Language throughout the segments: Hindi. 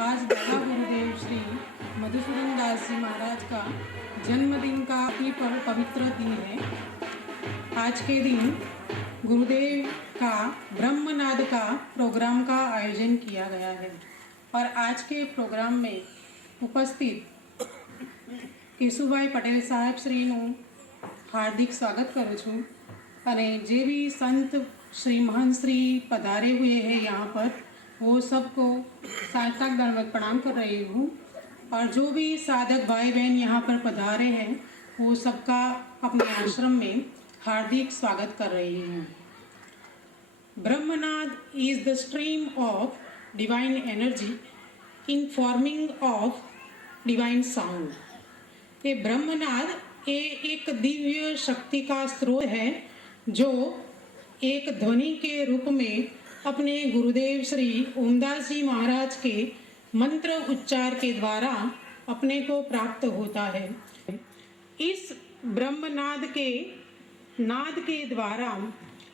आज दादा गुरुदेव श्री मधुसूदन दास जी महाराज का जन्मदिन का भी पवित्र दिन है। आज के दिन गुरुदेव का ब्रह्मनाद का प्रोग्राम का आयोजन किया गया है और आज के प्रोग्राम में उपस्थित केशुभाई पटेल साहेब श्रीનું हार्दिक स्वागत करूँ छूँ અને જે भी संत श्री महंत श्री पधारे हुए हैं यहाँ पर वो सबको साष्टांग दंडवत प्रणाम कर रही हूँ और जो भी साधक भाई बहन यहाँ पर पधारे हैं वो सबका अपने आश्रम में हार्दिक स्वागत कर रही हूँ। ब्रह्मनाद is the stream of divine energy in forming of divine sound। ये ब्रह्मनाद ये एक दिव्य शक्ति का स्रोत है जो एक ध्वनि के रूप में अपने गुरुदेव श्री ओमदास जी महाराज के मंत्र उच्चार के द्वारा अपने को प्राप्त होता है। इस ब्रह्मनाद के नाद के द्वारा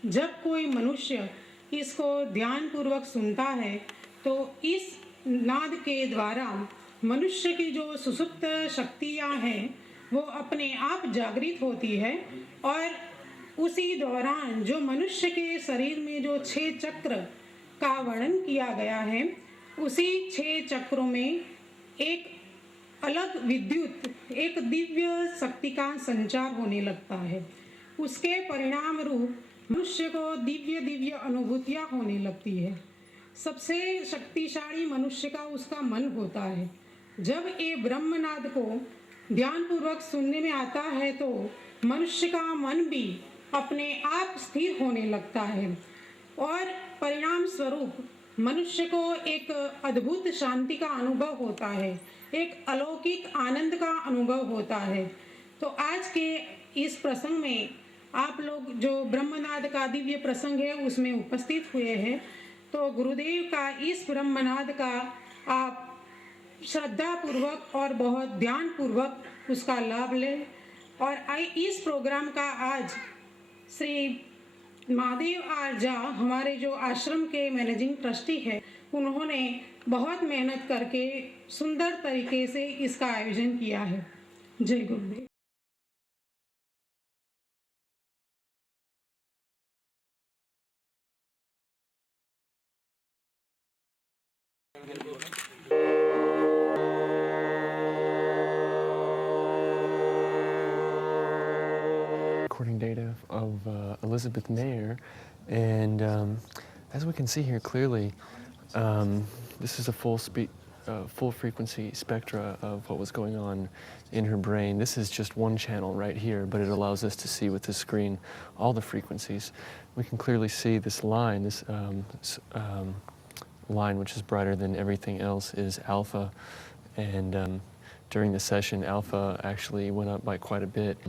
जब कोई मनुष्य इसको ध्यान पूर्वक सुनता है तो इस नाद के द्वारा मनुष्य की जो सुसुप्त शक्तियाँ हैं वो अपने आप जागृत होती है और उसी दौरान जो मनुष्य के शरीर में जो 6 चक्र का वर्णन किया गया है उसी 6 चक्रों में एक अलग विद्युत एक दिव्य शक्ति का संचार होने लगता है। उसके परिणाम रूप मनुष्य को दिव्य दिव्य अनुभूतियाँ होने लगती है। सबसे शक्तिशाली मनुष्य का उसका मन होता है। जब ये ब्रह्मनाद को ध्यानपूर्वक सुनने में आता है तो मनुष्य का मन भी अपने आप स्थिर होने लगता है और परिणाम स्वरूप मनुष्य को एक अद्भुत शांति का अनुभव होता है, एक अलौकिक आनंद का अनुभव होता है। तो आज के इस प्रसंग में आप लोग जो ब्रह्मनाद का दिव्य प्रसंग है उसमें उपस्थित हुए हैं तो गुरुदेव का इस ब्रह्मनाद का आप श्रद्धा पूर्वक और बहुत ध्यान पूर्वक उसका लाभ लें। और इस प्रोग्राम का आज श्री महादेव आर्जा हमारे जो आश्रम के मैनेजिंग ट्रस्टी है उन्होंने बहुत मेहनत करके सुंदर तरीके से इसका आयोजन किया है। जय गुरुदेव। Recording data of Elizabeth Mayer, and as we can see here clearly, this is a full frequency spectra of what was going on in her brain. This is just one channel right here, but it allows us to see with this screen all the frequencies. We can clearly see this line, line which is brighter than everything else is alpha, and during the session alpha actually went up by quite a bit.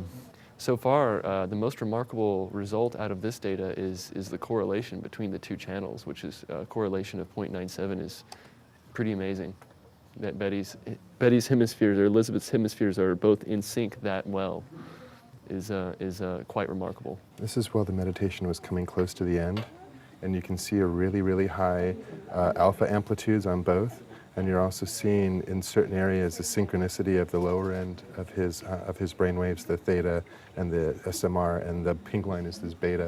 So far, the most remarkable result out of this data is the correlation between the two channels, which is a correlation of 0.97 is pretty amazing. That Betty's hemispheres or Elizabeth's hemispheres are both in sync that well is quite remarkable. This is while the meditation was coming close to the end, and you can see a really, really high alpha amplitudes on both. And you're also seeing in certain areas the synchronicity of the lower end of his brain waves, the theta and the SMR, and the pink line is this beta.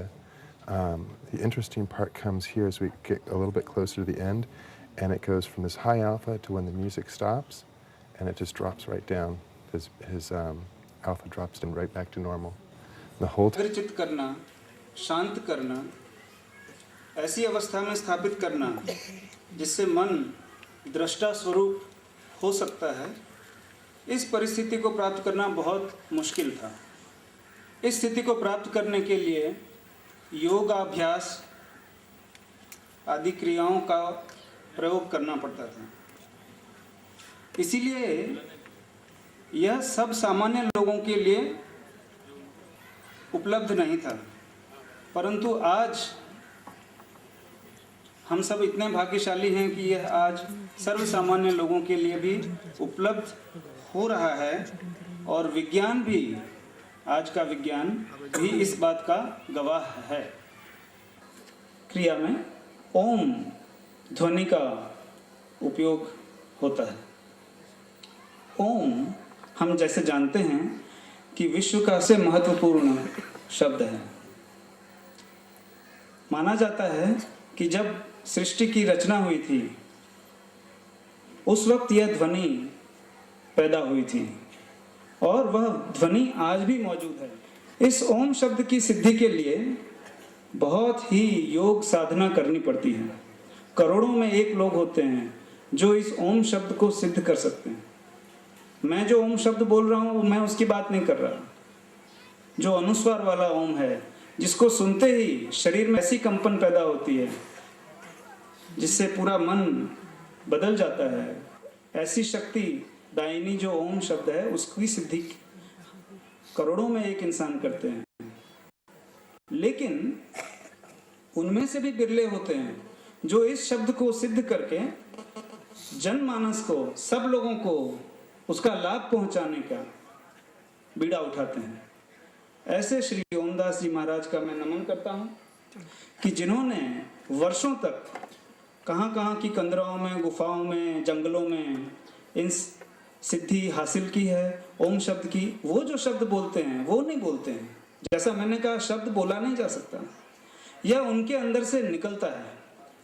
The interesting part comes here as we get a little bit closer to the end, and it goes from this high alpha to when the music stops, and it just drops right down. His alpha drops in right back to normal. The whole time. चित्त करना, शांत करना, ऐसी अवस्था में स्थापित करना जिससे मन दृष्टा स्वरूप हो सकता है, इस परिस्थिति को प्राप्त करना बहुत मुश्किल था। इस स्थिति को प्राप्त करने के लिए योग अभ्यास आदि क्रियाओं का प्रयोग करना पड़ता था। इसीलिए यह सब सामान्य लोगों के लिए उपलब्ध नहीं था, परंतु आज हम सब इतने भाग्यशाली हैं कि यह आज सर्व सामान्य लोगों के लिए भी उपलब्ध हो रहा है और विज्ञान भी, आज का विज्ञान भी इस बात का गवाह है। क्रिया में ओम ध्वनि का उपयोग होता है। ओम हम जैसे जानते हैं कि विश्व का सबसे महत्वपूर्ण शब्द है। माना जाता है कि जब सृष्टि की रचना हुई थी उस वक्त यह ध्वनि पैदा हुई थी और वह ध्वनि आज भी मौजूद है। इस ओम शब्द की सिद्धि के लिए बहुत ही योग साधना करनी पड़ती है। करोड़ों में एक लोग होते हैं जो इस ओम शब्द को सिद्ध कर सकते हैं। मैं जो ओम शब्द बोल रहा हूँ मैं उसकी बात नहीं कर रहा। जो अनुस्वार वाला ओम है जिसको सुनते ही शरीर में ऐसी कंपन पैदा होती है जिससे पूरा मन बदल जाता है, ऐसी शक्ति दायिनी जो ओम शब्द है उसकी सिद्धि करोड़ों में एक इंसान करते हैं। लेकिन उनमें से भी बिरले होते हैं जो इस शब्द को सिद्ध करके जनमानस को, सब लोगों को उसका लाभ पहुंचाने का बीड़ा उठाते हैं। ऐसे श्री ओमदास जी महाराज का मैं नमन करता हूं कि जिन्होंने वर्षों तक कहां की कंदराओं में, गुफाओं में, जंगलों में इन सिद्धि हासिल की है ओम शब्द की। वो जो शब्द बोलते हैं वो नहीं बोलते हैं, जैसा मैंने कहा शब्द बोला नहीं जा सकता, यह उनके अंदर से निकलता है।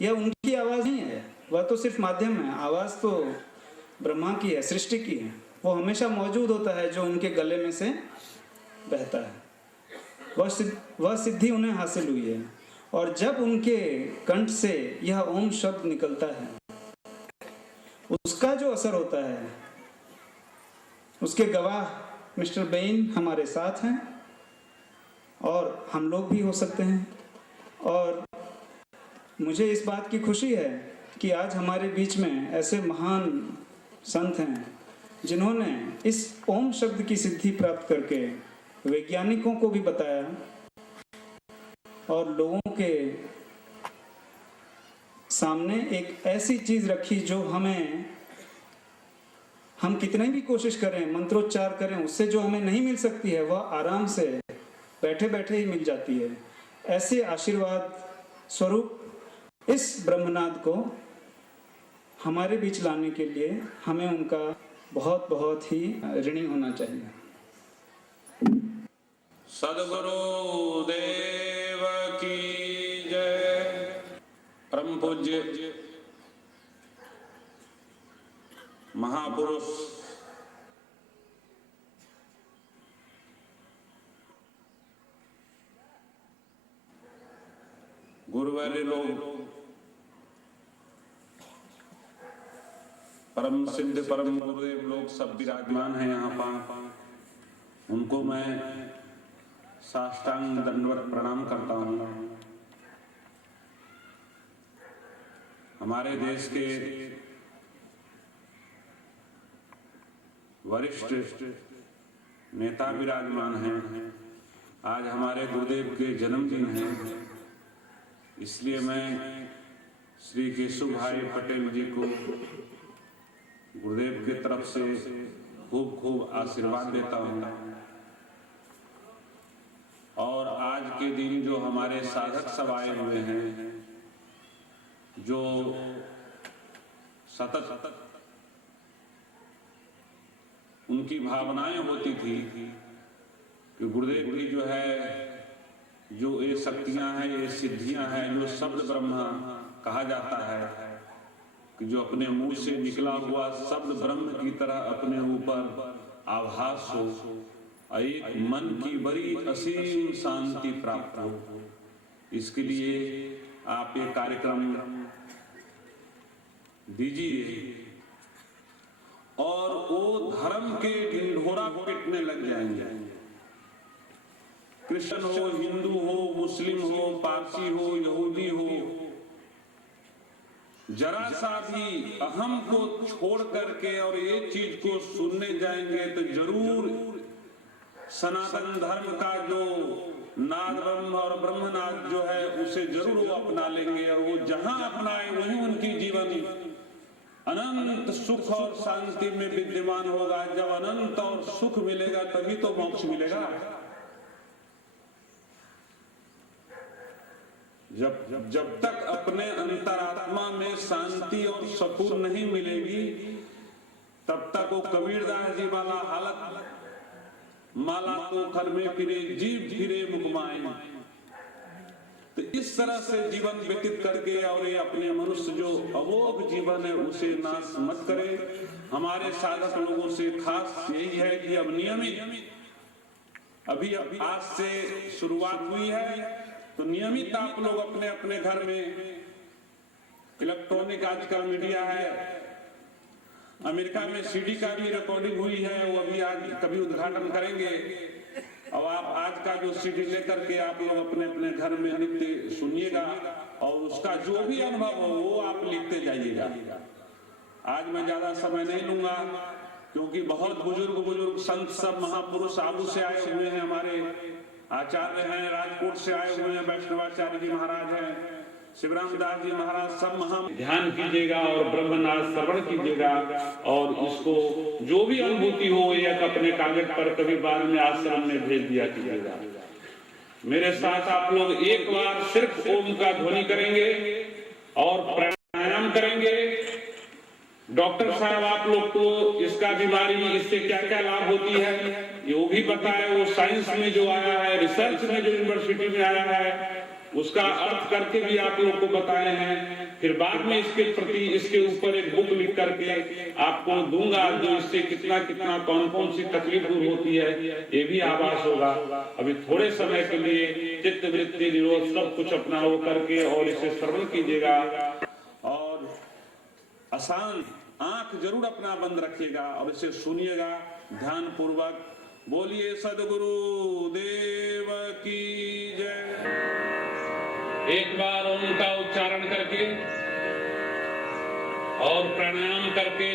यह उनकी आवाज नहीं है, वह तो सिर्फ माध्यम है। आवाज तो ब्रह्मा की है, सृष्टि की है। वो हमेशा मौजूद होता है जो उनके गले में से बहता है। वह सिद्धि उन्हें हासिल हुई है और जब उनके कंठ से यह ओम शब्द निकलता है उसका जो असर होता है उसके गवाह मिस्टर बेन हमारे साथ हैं और हम लोग भी हो सकते हैं। और मुझे इस बात की खुशी है कि आज हमारे बीच में ऐसे महान संत हैं जिन्होंने इस ओम शब्द की सिद्धि प्राप्त करके वैज्ञानिकों को भी बताया और लोगों के सामने एक ऐसी चीज रखी जो हम कितने भी कोशिश करें, मंत्रोच्चार करें, उससे जो हमें नहीं मिल सकती है वह आराम से बैठे बैठे ही मिल जाती है। ऐसे आशीर्वाद स्वरूप इस ब्रह्मनाद को हमारे बीच लाने के लिए हमें उनका बहुत बहुत ही ऋणी होना चाहिए। सद्गुरु देव की जय। परम पूज्य महापुरुष गुरुवर्य लोग, परम सिद्ध परम गुरुदेव लोग सब विराजमान हैं यहाँ पर। उनको मैं साष्टांग दंडवत प्रणाम करता हूँ। हमारे देश के वरिष्ठ नेता विराजमान हैं। आज हमारे गुरुदेव के जन्मदिन है, इसलिए मैं श्री केशव भाई पटेल जी को गुरुदेव की तरफ से खूब खूब आशीर्वाद देता हूँ। और आज के दिन जो हमारे साधक सब आए हुए हैं, जो सतत उनकी भावनाएं होती थी कि गुरुदेव की जो है जो ये शक्तियां हैं, ये सिद्धियां हैं, जो शब्द ब्रह्मा कहा जाता है कि जो अपने मुंह से निकला हुआ शब्द ब्रह्म की तरह अपने ऊपर आभास हो, एक मन की बड़ी असीम शांति प्राप्त हो। इसके लिए आप ये कार्यक्रम दीजिए और वो धर्म के ढिंढोरा पिटने लग जाएंगे। कृष्ण हो, हिंदू हो, मुस्लिम हो, पारसी हो, यहूदी हो, जरा सा भी अहम को छोड़ करके और ये चीज को सुनने जाएंगे तो जरूर सनातन धर्म का जो नाद ब्रह्म और ब्रह्मनाद जो है उसे जरूर वो अपना लेंगे। और वो जहां अपनाए वहीं उनकी जीवन अनंत सुख और शांति में विद्यमान होगा। जब अनंत और सुख मिलेगा तभी तो मोक्ष मिलेगा। जब तक अपने अंतरात्मा में शांति और सुकून नहीं मिलेगी तब तक वो कबीरदास जी वाला हालत, माला को घर में फिरे जीव फिरे मुकमाए। तो इस तरह से जीवन व्यतीत करके और ये अपने मनुष्य जो अमोघ जीवन है उसे नाश मत करे। हमारे साधक लोगों से खास यही है कि अब नियमित, अभी आज से शुरुआत हुई है, तो नियमित आप लोग अपने अपने घर में, इलेक्ट्रॉनिक आजकल मीडिया है, अमेरिका में सीडी का भी रिकॉर्डिंग हुई है, वो अभी आज कभी उद्घाटन करेंगे। और आप आज का जो सीडी लेकर के आप लोग अपने अपने घर में नित्य सुनिएगा और उसका जो भी अनुभव हो वो आप लिखते जाइएगा। आज मैं ज्यादा समय नहीं लूंगा क्योंकि बहुत बुजुर्ग संत सब महापुरुष आबू से आए हुए हैं, हमारे आचार्य हैं, राजकोट से आए हुए हैं, वैष्णवाचार्य जी महाराज हैं, शिवराम दास जी महाराज, सब महा ध्यान कीजिएगा और ब्रह्मनाथ श्रवण कीजिएगा और इसको जो भी अनुभूति हो एक अपने कागज पर कभी बाद में आश्रम में भेज दिया कीजिएगा। मेरे साथ आप लोग एक बार सिर्फ ओम का ध्वनि करेंगे और प्राणायाम करेंगे। डॉक्टर साहब आप लोग को इसका बीमारी, इससे क्या क्या लाभ होती है ये वो भी बताए, वो साइंस में जो आया है, रिसर्च में जो यूनिवर्सिटी में आया है उसका अर्थ करके भी आप लोग को बताए हैं। फिर बाद में इसके प्रति इसके ऊपर एक बुक लिख करके आपको दूंगा जो इससे कितना कितना कौन कौन सी तकलीफ दूर होती है ये भी आभास होगा। अभी थोड़े समय के लिए चित्त वृत्ति निरोध सब कुछ अपना हो करके और इसे श्रवण कीजिएगा और आसान आंख जरूर अपना बंद रखिएगा और इसे सुनिएगा ध्यान पूर्वक। बोलिए सदगुरु देव की जय। एक बार ओम का उच्चारण करके और प्राणायाम करके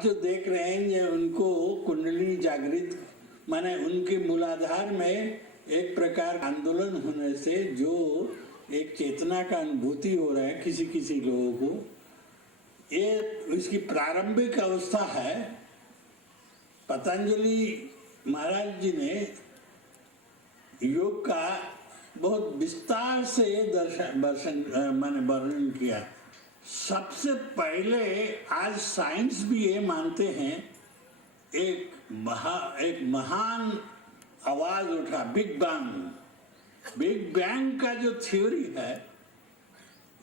आप जो देख रहे हैं ये उनको कुंडली जागृत माने उनके मूलाधार में एक प्रकार आंदोलन होने से जो एक चेतना का अनुभूति हो रहा है किसी किसी लोगों को, ये इसकी प्रारंभिक अवस्था है। पतंजलि महाराज जी ने योग का बहुत विस्तार से वर्णन किया। सबसे पहले आज साइंस भी ये मानते हैं एक महान आवाज उठा, बिग बैंग का जो थ्योरी है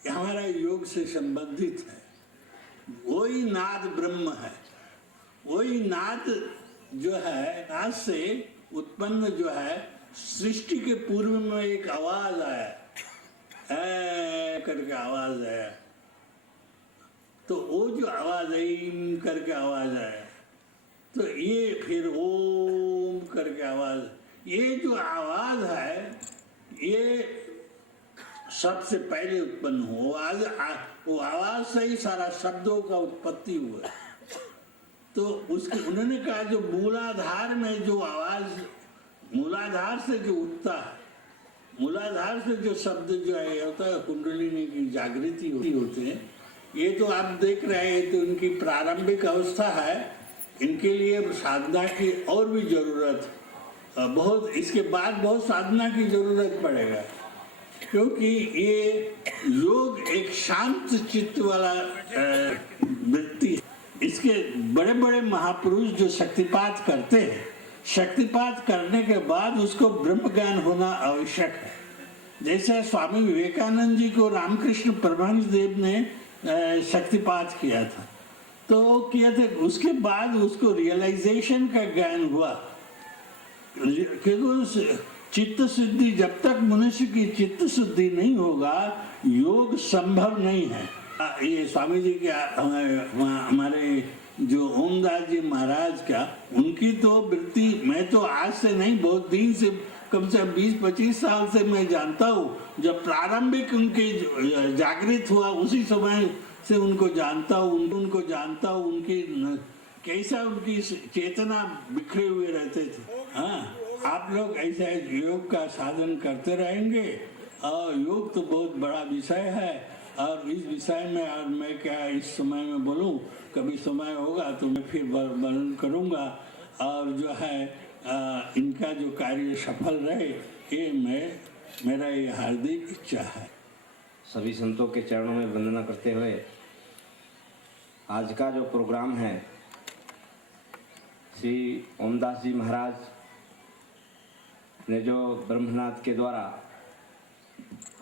ये हमारा योग से संबंधित है। वही नाद ब्रह्म है, वही नाद जो है, नाद से उत्पन्न जो है, सृष्टि के पूर्व में एक आवाज आया, करके आवाज आया, तो वो जो आवाज आई करके आवाज आया, तो ये फिर ओम करके आवाज, ये जो आवाज है ये सबसे पहले उत्पन्न हो। वो आवाज से ही सारा शब्दों का उत्पत्ति हुआ। तो उसके उन्होंने कहा जो मूलाधार में जो आवाज, मूलाधार से जो उठता है, मूलाधार से जो शब्द जो है होता है, कुंडलिनी की जागृति होते हैं। ये तो आप देख रहे हैं, तो इनकी प्रारंभिक अवस्था है। इनके लिए साधना की और भी जरूरत बहुत, इसके बाद बहुत साधना की जरूरत पड़ेगा, क्योंकि ये योग एक शांत चित्त वाला व्यक्ति है। इसके बड़े बड़े महापुरुष जो शक्तिपात करते हैं, शक्तिपात करने के बाद उसको ब्रह्म ज्ञान होना आवश्यक है। जैसे स्वामी विवेकानंद जी को रामकृष्ण परमहंस देव ने शक्तिपात किया था, तो किया था, उसके बाद उसको रियलाइजेशन का ज्ञान हुआ, क्योंकि चित्त शुद्धि, जब तक मनुष्य की चित्त शुद्धि नहीं होगा योग संभव नहीं है। ये स्वामी जी के हमारे जो ओमदास जी महाराज का, उनकी तो वृत्ति मैं तो आज से नहीं, बहुत दिन से, कम से कम 20-25 साल से मैं जानता हूँ। जब प्रारंभिक उनके जागृत हुआ उसी समय से उनको जानता हूँ, उनकी कैसा उनकी चेतना बिखरे हुए रहते थे। हाँ, आप लोग ऐसा योग का साधन करते रहेंगे, और योग तो बहुत बड़ा विषय है, और इस विषय में और मैं क्या इस समय में बोलूं, कभी समय होगा तो मैं फिर वर्णन करूंगा। और जो है इनका जो कार्य सफल रहे, ये मेरा ये हार्दिक इच्छा है। सभी संतों के चरणों में वंदना करते हुए आज का जो प्रोग्राम है, श्री ओमदास जी महाराज ने जो ब्रह्मनाद के द्वारा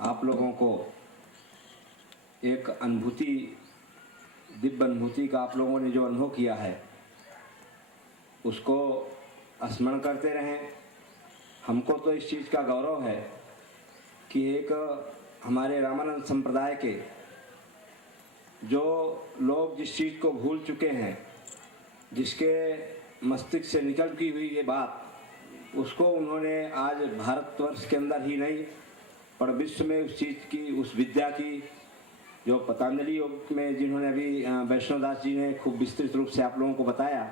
आप लोगों को एक अनुभूति, दिव्य अनुभूति का आप लोगों ने जो अनुभव किया है, उसको स्मरण करते रहें। हमको तो इस चीज़ का गौरव है कि एक हमारे रामानंद संप्रदाय के जो लोग जिस चीज़ को भूल चुके हैं, जिसके मस्तिष्क से निकल की हुई ये बात, उसको उन्होंने आज भारतवर्ष के अंदर ही नहीं पर विश्व में उस चीज़ की, उस विद्या की, जो पतंजलि योग में जिन्होंने अभी वैष्णवदास जी ने खूब विस्तृत रूप से आप लोगों को बताया,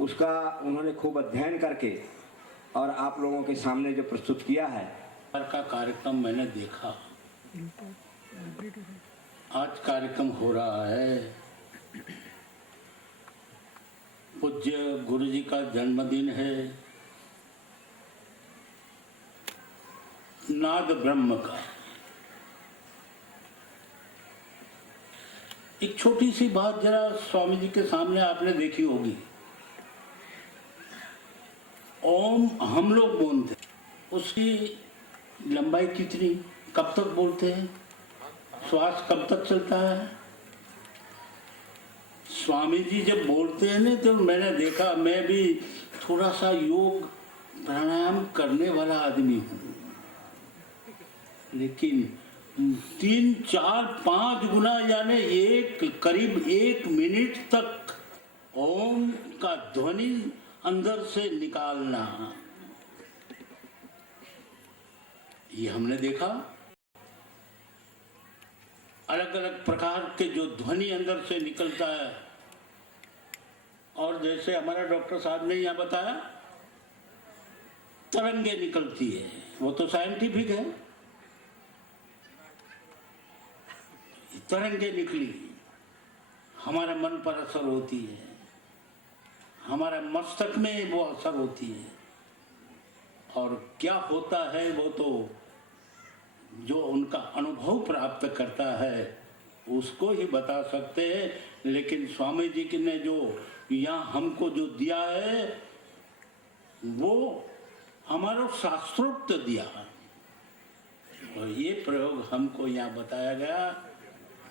उसका उन्होंने खूब अध्ययन करके और आप लोगों के सामने जो प्रस्तुत किया है। का कार्यक्रम मैंने देखा, आज कार्यक्रम हो रहा है, पूज्य गुरु जी का जन्मदिन है, नाद ब्रह्म का। एक छोटी सी बात जरा स्वामी जी के सामने आपने देखी होगी। ओम हम लोग बोलते, उसकी लंबाई कितनी, कब तक बोलते हैं, श्वास कब तक चलता है। स्वामी जी जब बोलते हैं ना, तो मैंने देखा, मैं भी थोड़ा सा योग प्राणायाम करने वाला आदमी हूँ, लेकिन 3, 4, 5 गुना यानी करीब 1 मिनट तक ओम का ध्वनि अंदर से निकालना, ये हमने देखा। अलग अलग प्रकार के जो ध्वनि अंदर से निकलता है, और जैसे हमारा डॉक्टर साहब ने यहाँ बताया, तरंगे निकलती है, वो तो साइंटिफिक है। तरंगे निकली, हमारे मन पर असर होती है, हमारे मस्तक में वो असर होती है। और क्या होता है वो तो जो उनका अनुभव प्राप्त करता है उसको ही बता सकते हैं। लेकिन स्वामी जी ने जो यहाँ हमको जो दिया है वो हमारा शास्त्रोक्त दिया है। और ये प्रयोग हमको यहाँ बताया गया,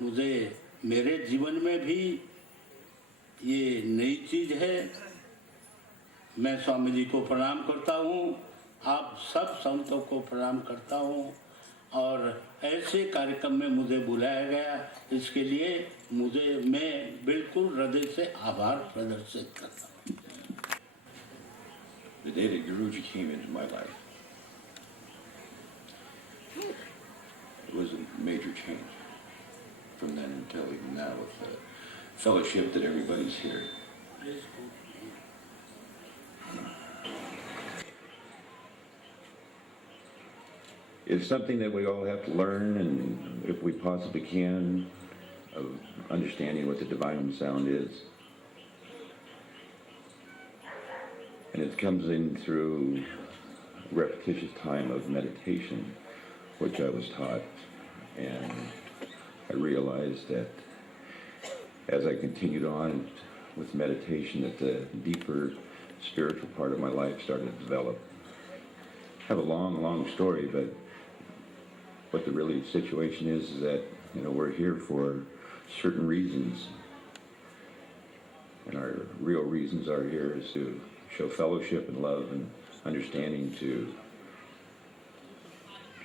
मुझे मेरे जीवन में भी ये नई चीज है। मैं स्वामी जी को प्रणाम करता हूँ, आप सब संतों को प्रणाम करता हूँ, और ऐसे कार्यक्रम में मुझे बुलाया गया, इसके लिए मैं बिल्कुल हृदय से आभार प्रदर्शित करता हूँ। The day that Guruji came into my life, it was a major change from then until even now with the fellowship that everybody's here. It's something that we all have to learn, and if we possibly can, of understanding what the divine sound is. And it comes in through repetitious time of meditation, which I was taught, and I realized that as I continued on with meditation, that the deeper spiritual part of my life started to develop. I have a long, long story, but what the really situation is that, you know, we're here for certain reasons, and our real reasons are here is to show fellowship and love and understanding, to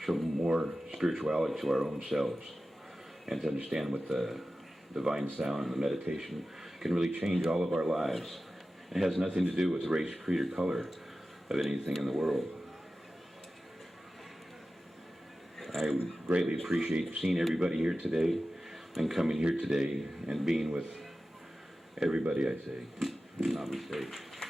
show more spirituality to our own selves, and to understand what the divine sound and the meditation can really change all of our lives. It has nothing to do with race, creed, or color of anything in the world. I greatly appreciate seeing everybody here today and coming here today and being with everybody, I say. Namaste.